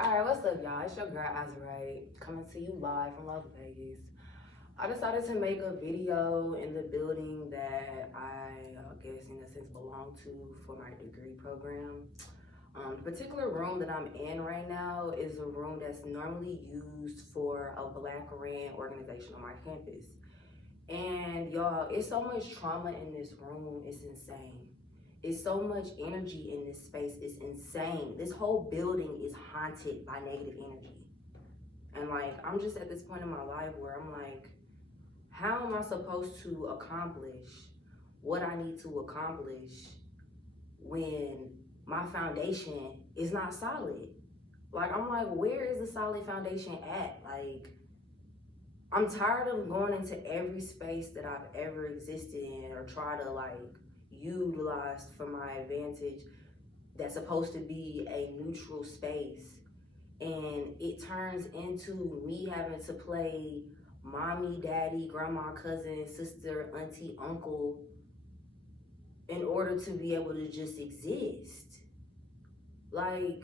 Alright, what's up, y'all? It's your girl Azurite coming to you live from Las Vegas. I decided to make a video in the building that I guess in a sense belong to for my degree program. The particular room that I'm in right now is a room that's normally used for a Black ran organization on my campus. And y'all, it's so much trauma in this room, it's insane. It's so much energy in this space, it's insane. This whole building is haunted by negative energy. And like, I'm just at this point in my life where I'm like, how am I supposed to accomplish what I need to accomplish when my foundation is not solid? Like, I'm like, where is the solid foundation at? Like, I'm tired of going into every space that I've ever existed in or try to like utilize for my advantage that's supposed to be a neutral space, and it turns into me having to play mommy, daddy, grandma, cousin, sister, auntie, uncle in order to be able to just exist. Like,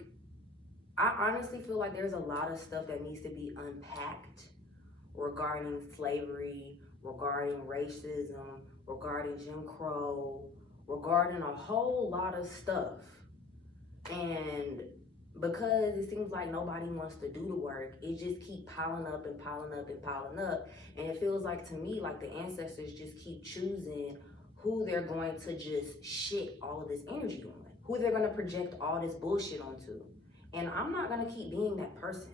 I honestly feel like there's a lot of stuff that needs to be unpacked regarding slavery, regarding racism, regarding Jim Crow, regarding a whole lot of stuff. And because it seems like nobody wants to do the work, it just keep piling up and piling up and piling up. And it feels like to me like the ancestors just keep choosing who they're going to just shit all of this energy on, who they're gonna project all this bullshit onto. And I'm not gonna keep being that person.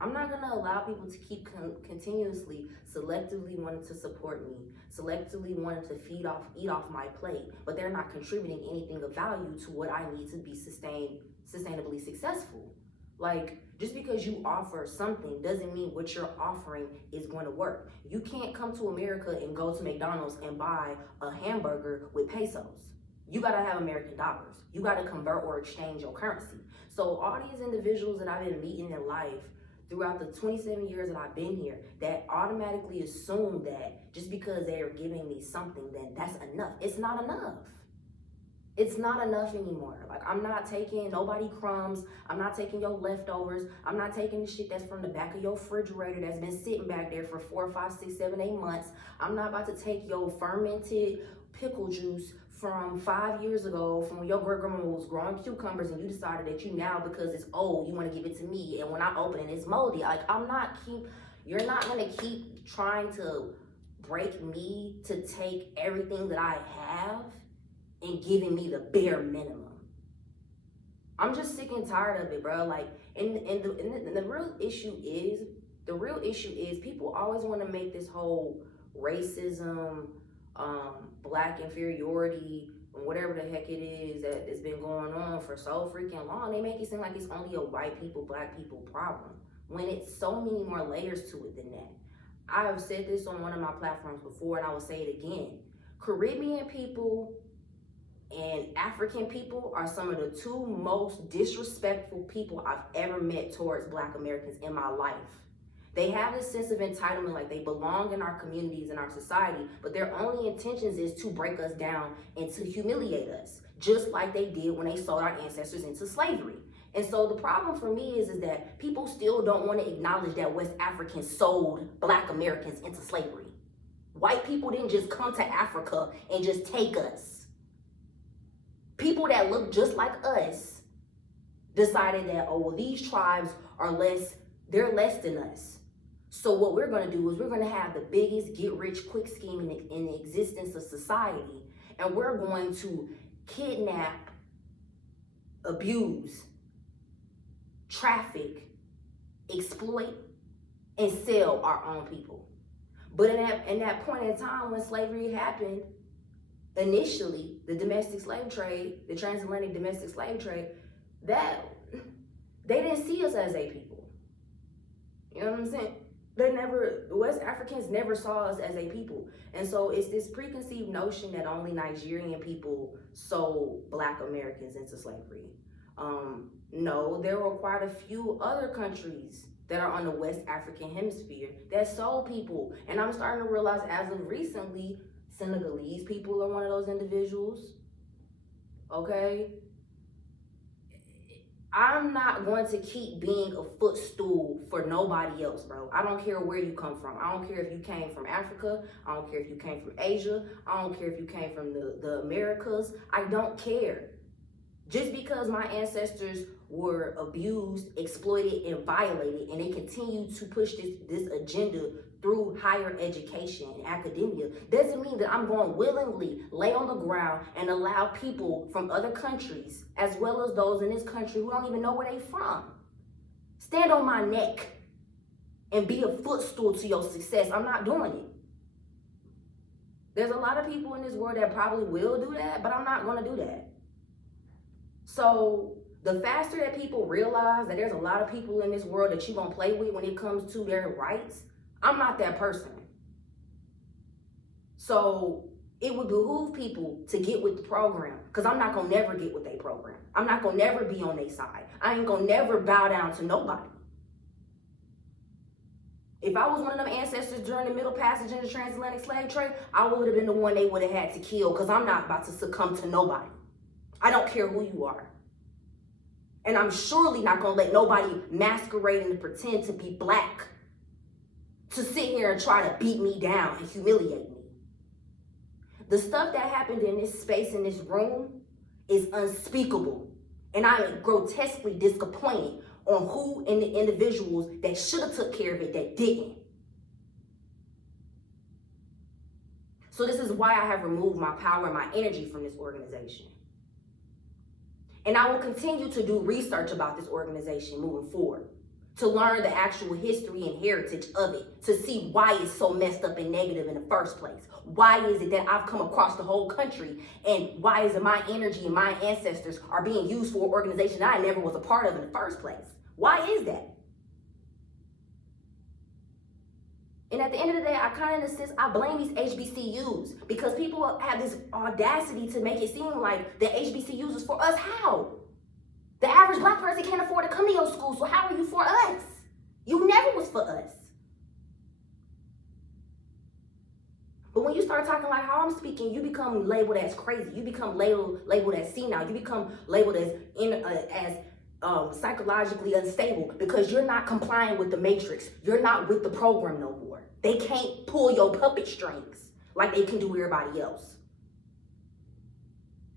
I'm not gonna allow people to keep continuously, selectively wanting to support me, selectively wanting to eat off my plate, but they're not contributing anything of value to what I need to be sustainably successful. Like, just because you offer something doesn't mean what you're offering is going to work. You can't come to America and go to McDonald's and buy a hamburger with pesos. You gotta have American dollars. You gotta convert or exchange your currency. So all these individuals that I've been meeting in life throughout the 27 years that I've been here, that automatically assume that just because they are giving me something, then that's enough. It's not enough. It's not enough anymore. Like, I'm not taking nobody crumbs. I'm not taking your leftovers. I'm not taking the shit that's from the back of your refrigerator that's been sitting back there for 4, 5, 6, 7, 8 months. I'm not about to take your fermented pickle juice from 5 years ago, from when your great grandma was growing cucumbers and you decided that you now, because it's old, you want to give it to me, and when I open it, it's moldy. Like, you're not gonna keep trying to break me to take everything that I have and giving me the bare minimum. I'm just sick and tired of it, bro. Like, and the real issue is people always want to make this whole racism, Black inferiority, and whatever the heck it is that has been going on for so freaking long. They make it seem like it's only a white people, Black people problem, when it's so many more layers to it than that. I have said this on one of my platforms before, and I will say it again. Caribbean people and African people are some of the two most disrespectful people I've ever met towards Black Americans in my life. They have this sense of entitlement, like they belong in our communities and our society, but their only intentions is to break us down and to humiliate us, just like they did when they sold our ancestors into slavery. And so the problem for me is that people still don't want to acknowledge that West Africans sold Black Americans into slavery. White people didn't just come to Africa and just take us. People that look just like us decided that, oh, well, these tribes are they're less than us. So what we're gonna do is we're gonna have the biggest get rich quick scheme in the existence of society, and we're going to kidnap, abuse, traffic, exploit, and sell our own people. But in that point in time when slavery happened, initially, the domestic slave trade, the transatlantic domestic slave trade, that they didn't see us as a people. You know what I'm saying? The West Africans never saw us as a people. And so it's this preconceived notion that only Nigerian people sold Black Americans into slavery. No, there were quite a few other countries that are on the West African hemisphere that sold people. And I'm starting to realize as of recently, Senegalese people are one of those individuals, okay? I'm not going to keep being a footstool for nobody else, bro. I don't care where you come from. I don't care if you came from Africa. I don't care if you came from Asia. I don't care if you came from the Americas. I don't care. Just because my ancestors were abused, exploited, and violated, and they continue to push this agenda through higher education and academia, doesn't mean that I'm going to willingly lay on the ground and allow people from other countries, as well as those in this country who don't even know where they from, stand on my neck and be a footstool to your success. I'm not doing it. There's a lot of people in this world that probably will do that, but I'm not going to do that. So the faster that people realize that there's a lot of people in this world that you're going to play with when it comes to their rights, I'm not that person. So it would behoove people to get with the program, because I'm not going to never get with their program. I'm not going to never be on their side. I ain't going to never bow down to nobody. If I was one of them ancestors during the Middle Passage in the transatlantic slave trade, I would have been the one they would have had to kill, because I'm not about to succumb to nobody. I don't care who you are. And I'm surely not going to let nobody masquerade and pretend to be black to sit here and try to beat me down and humiliate me. The stuff that happened in this space, in this room, is unspeakable. And I am grotesquely disappointed on who and the individuals that should have took care of it that didn't. So this is why I have removed my power and my energy from this organization. And I will continue to do research about this organization moving forward, to learn the actual history and heritage of it, to see why it's so messed up and negative in the first place. Why is it that I've come across the whole country, and why is it my energy and my ancestors are being used for an organization that I never was a part of in the first place? Why is that? And at the end of the day, I kind of, in a sense, I blame these HBCUs, because people have this audacity to make it seem like the HBCUs is for us. How? The average black person can't afford to come to your school, so how are you for us? You never was for us. But when you start talking like how I'm speaking, you become labeled as crazy. You become labeled as senile. You become labeled as psychologically unstable, because you're not complying with the matrix. You're not with the program no more. They can't pull your puppet strings like they can do everybody else.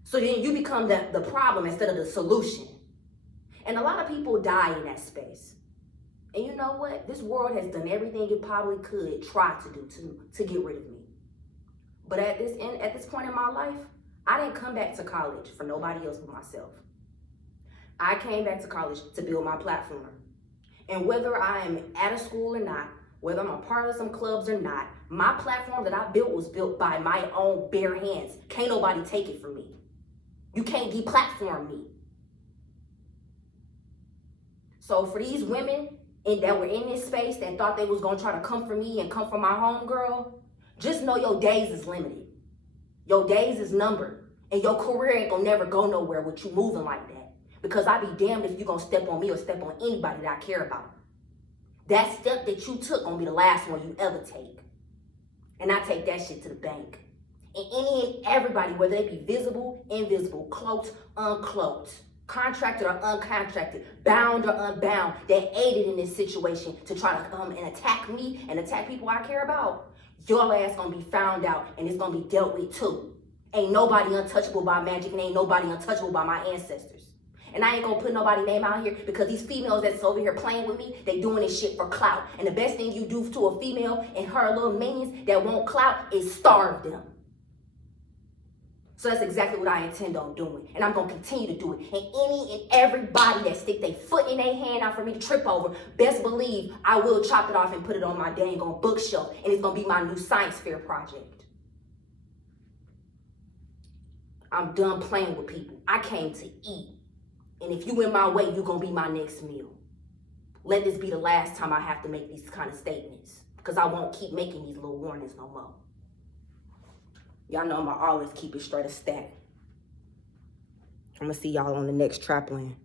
So then you become the problem instead of the solution. And a lot of people die in that space. And you know what? This world has done everything it probably could try to do to get rid of me. But at this point in my life, I didn't come back to college for nobody else but myself. I came back to college to build my platform. And whether I am at a school or not, whether I'm a part of some clubs or not, my platform that I built was built by my own bare hands. Can't nobody take it from me. You can't deplatform me. So for these women that were in this space that thought they was gonna try to come for me and come for my homegirl, just know your days is limited. Your days is numbered. And your career ain't gonna never go nowhere with you moving like that. Because I be damned if you gonna step on me or step on anybody that I care about. That step that you took gonna be the last one you ever take. And I take that shit to the bank. And any and everybody, whether they be visible, invisible, cloaked, uncloaked, contracted or uncontracted, bound or unbound, that aided in this situation to try to come and attack me and attack people I care about, your ass gonna be found out and it's gonna be dealt with too. Ain't nobody untouchable by magic, and ain't nobody untouchable by my ancestors. And I ain't gonna put nobody's name out here, because these females that's over here playing with me, they doing this shit for clout. And the best thing you do to a female and her little minions that want clout is starve them. So that's exactly what I intend on doing. And I'm gonna continue to do it. And any and everybody that stick their foot in their hand out for me to trip over, best believe I will chop it off and put it on my dang on bookshelf. And it's gonna be my new science fair project. I'm done playing with people. I came to eat. And if you in my way, you're going to be my next meal. Let this be the last time I have to make these kind of statements, because I won't keep making these little warnings no more. Y'all know I'm going to always keep it straight a stack. I'm going to see y'all on the next trap land.